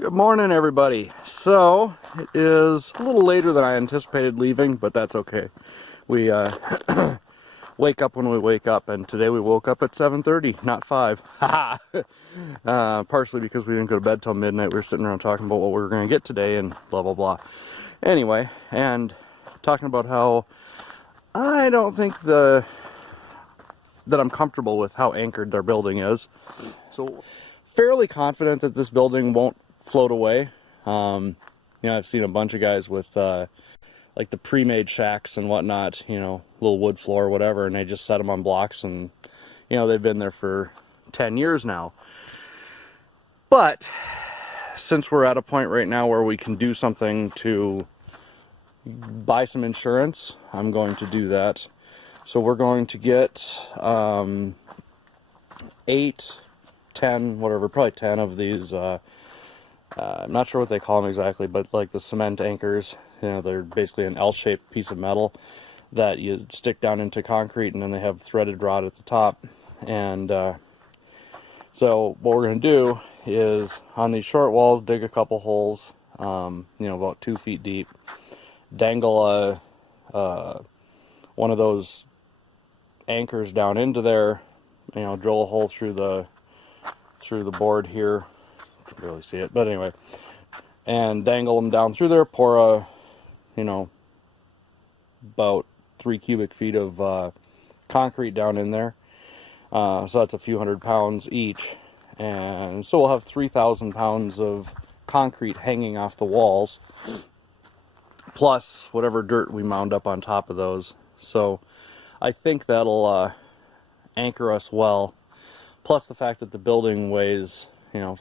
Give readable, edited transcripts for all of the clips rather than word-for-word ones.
Good morning, everybody. So, it is a little later than I anticipated leaving, but that's okay. We wake up when we wake up, and today we woke up at 7:30, not 5. Partially because we didn't go to bed till midnight. We were sitting around talking about what we were going to get today and blah, blah, blah. Anyway, and talking about how I don't think that I'm comfortable with how anchored their building is. So, fairly confident that this building won't float away. I've seen a bunch of guys with like the pre-made shacks and whatnot, little wood floor or whatever, and they just set them on blocks, and they've been there for 10 years now. But since we're at a point right now where we can do something to buy some insurance, I'm going to do that. So we're going to get 8, 10, whatever, probably 10 of these I'm not sure what they call them exactly, but like the cement anchors, they're basically an L-shaped piece of metal that you stick down into concrete, and then they have threaded rod at the top. And so what we're going to do is, on these short walls, dig a couple holes, about 2 feet deep, dangle one of those anchors down into there, drill a hole through the board here. You can barely see it, but anyway, and dangle them down through there, pour about 3 cubic feet of concrete down in there, so that's a few hundred pounds each, and so we'll have 3,000 pounds of concrete hanging off the walls, plus whatever dirt we mound up on top of those. So I think that'll anchor us well, plus the fact that the building weighs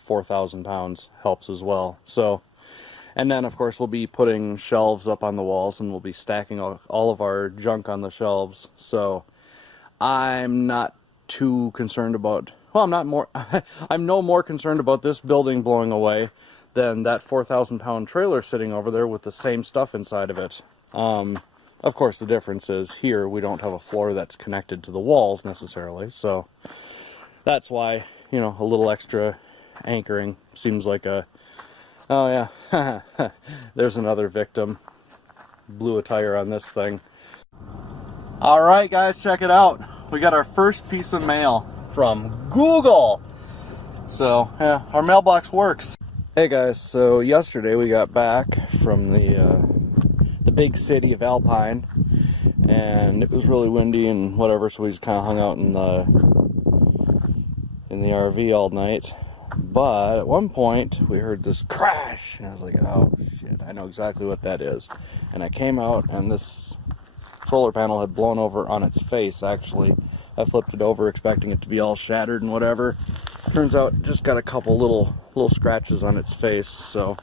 4,000 pounds helps as well. So, and then of course we'll be putting shelves up on the walls, and we'll be stacking all of our junk on the shelves. So I'm not too concerned about, well, I'm no more concerned about this building blowing away than that 4,000 pound trailer sitting over there with the same stuff inside of it. Of course the difference is here we don't have a floor that's connected to the walls necessarily, so that's why a little extra anchoring seems like a, oh yeah, there's another victim. Blew a tire on this thing. Alright guys, check it out. We got our first piece of mail from Google. So yeah, our mailbox works. Hey guys, so yesterday we got back from the big city of Alpine, and it was really windy and whatever, so we just kind of hung out in the RV all night. But at one point we heard this crash, and I was like, oh shit, I know exactly what that is. And I came out, and this solar panel had blown over on its face. Actually, I flipped it over expecting it to be all shattered and whatever. Turns out it just got a couple little scratches on its face, so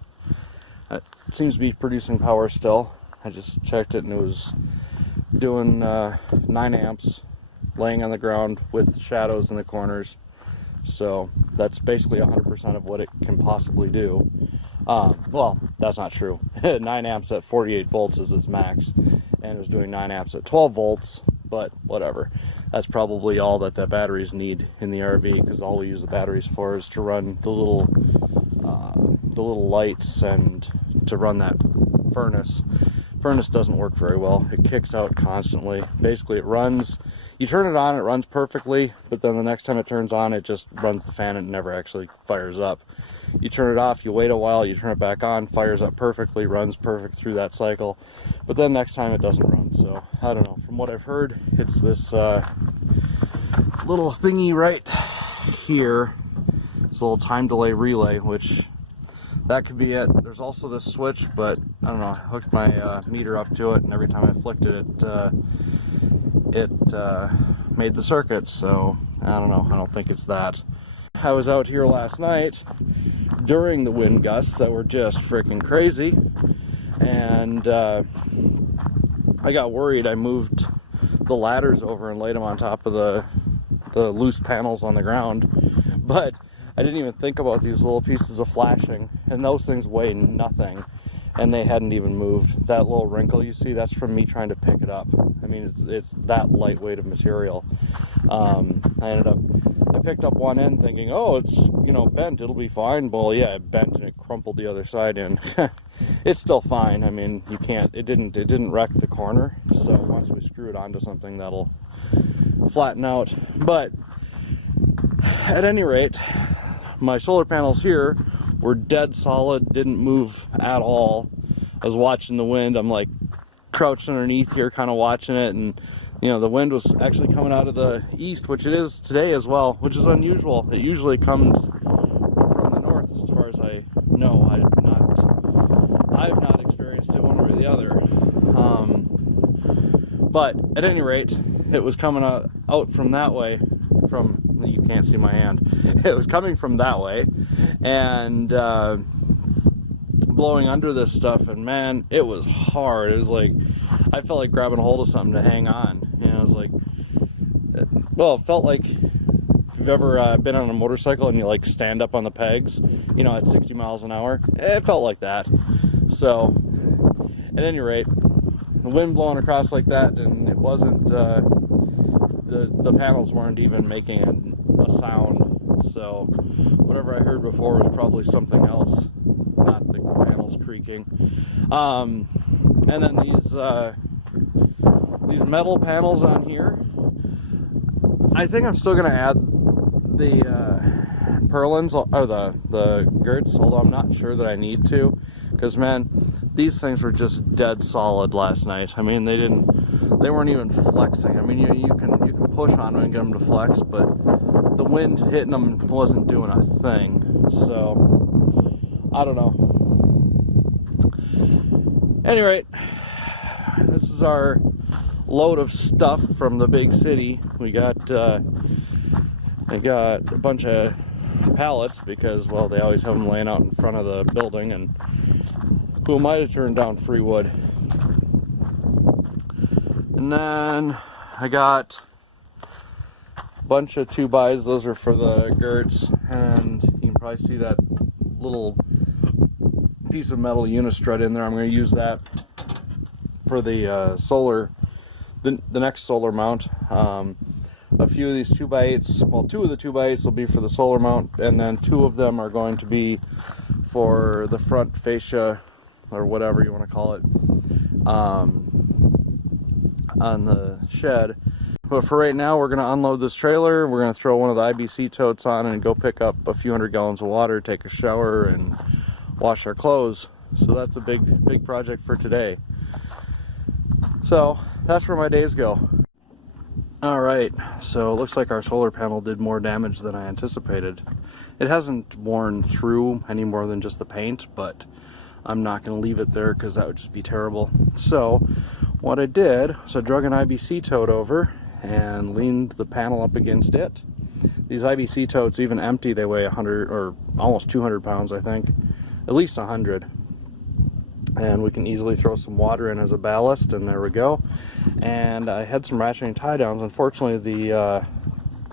it seems to be producing power still. I just checked it, and it was doing 9 amps, laying on the ground with shadows in the corners. So that's basically 100% of what it can possibly do. Well, that's not true. 9 amps at 48 volts is its max, and it was doing 9 amps at 12 volts, but whatever. That's probably all that the batteries need in the RV, because all we use the batteries for is to run the little lights and to run that furnace. Furnace doesn't work very well. It kicks out constantly. Basically it runs, you turn it on, it runs perfectly, but then the next time it turns on, it just runs the fan and it never actually fires up. You turn it off, you wait a while, you turn it back on, fires up perfectly, runs perfect through that cycle, but then next time it doesn't run. So I don't know, from what I've heard, it's this little thingy right here. It's a little time delay relay, which that could be it. There's also this switch, but I don't know, I hooked my meter up to it, and every time I flicked it, it made the circuit, so I don't know, I don't think it's that. I was out here last night during the wind gusts that were just freaking crazy, and I got worried. I moved the ladders over and laid them on top of the loose panels on the ground, but I didn't even think about these little pieces of flashing, and those things weigh nothing, and they hadn't even moved. That little wrinkle you see, that's from me trying to pick it up. I mean, it's that lightweight of material. I ended up I picked up one end thinking, oh, it's, you know, bent, it'll be fine. Well, yeah, it bent and it crumpled the other side in. It's still fine. I mean, you can't, it didn't wreck the corner. So once we screw it onto something, that'll flatten out. But at any rate, my solar panels here were dead solid, didn't move at all. I was watching the wind. I'm like crouched underneath here, kind of watching it, and you know, the wind was actually coming out of the east, which it is today as well, which is unusual. It usually comes from the north, as far as I know. I have not experienced it one way or the other. But at any rate, it was coming out from that way. From, you can't see my hand. It was coming from that way, and blowing under this stuff, and man, it was hard. It was like, I felt like grabbing a hold of something to hang on. You know, it was like, well, it felt like, if you've ever been on a motorcycle and you like stand up on the pegs, you know, at 60 miles an hour, it felt like that. So, at any rate, the wind blowing across like that, and it wasn't, the panels weren't even making a sound. So, whatever I heard before was probably something else, not the panels creaking. And then these metal panels on here, I think I'm still gonna add the purlins, or the girts, although I'm not sure that I need to, because man, these things were just dead solid last night. I mean, they weren't even flexing. I mean, you can push on them and get them to flex, but the wind hitting them wasn't doing a thing. So I don't know. Any rate, this is our load of stuff from the big city. I got a bunch of pallets because, well, they always have them laying out in front of the building, and who am I to turn down free wood? And then I got a bunch of 2x. Those are for the girts, and you can probably see that little piece of metal unistrut in there. I'm going to use that for the solar, the next solar mount. A few of these 2x8s, well, 2 of the 2x8s will be for the solar mount, and then 2 of them are going to be for the front fascia, or whatever you want to call it, on the shed. But for right now, we're going to unload this trailer. We're going to throw one of the IBC totes on and go pick up a few hundred gallons of water, take a shower, and wash our clothes. So that's a big project for today. So that's where my days go. Alright, so it looks like our solar panel did more damage than I anticipated. It hasn't worn through any more than just the paint, but I'm not going to leave it there because that would just be terrible. So what I did was I drug an IBC tote over and leaned the panel up against it. These IBC totes, even empty, they weigh 100 or almost 200 pounds, I think. At least 100. And we can easily throw some water in as a ballast, and there we go. And I had some ratcheting tie downs. Unfortunately, the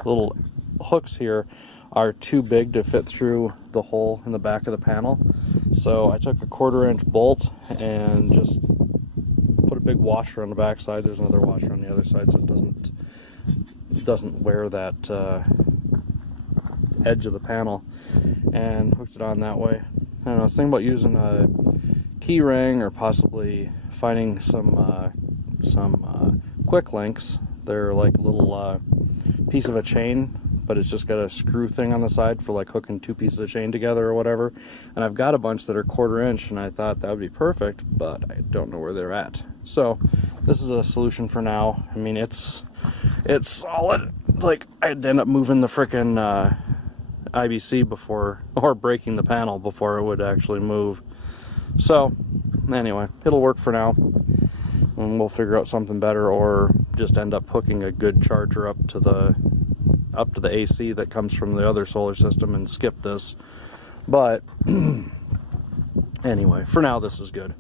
little hooks here are too big to fit through the hole in the back of the panel. So I took a 1/4-inch bolt and just put a big washer on the back side. There's another washer on the other side, so it doesn't wear that edge of the panel, and hooked it on that way. And I was thinking about using a key ring, or possibly finding some quick links. They're like a little piece of a chain, but it's just got a screw thing on the side for like hooking 2 pieces of chain together or whatever. And I've got a bunch that are 1/4 inch, and I thought that would be perfect, but I don't know where they're at. So this is a solution for now. I mean, it's solid. It's like I'd end up moving the frickin' IBC before, or breaking the panel before it would actually move. So anyway, it'll work for now, and we'll figure out something better, or just end up hooking a good charger up to the AC that comes from the other solar system and skip this. But anyway, for now this is good.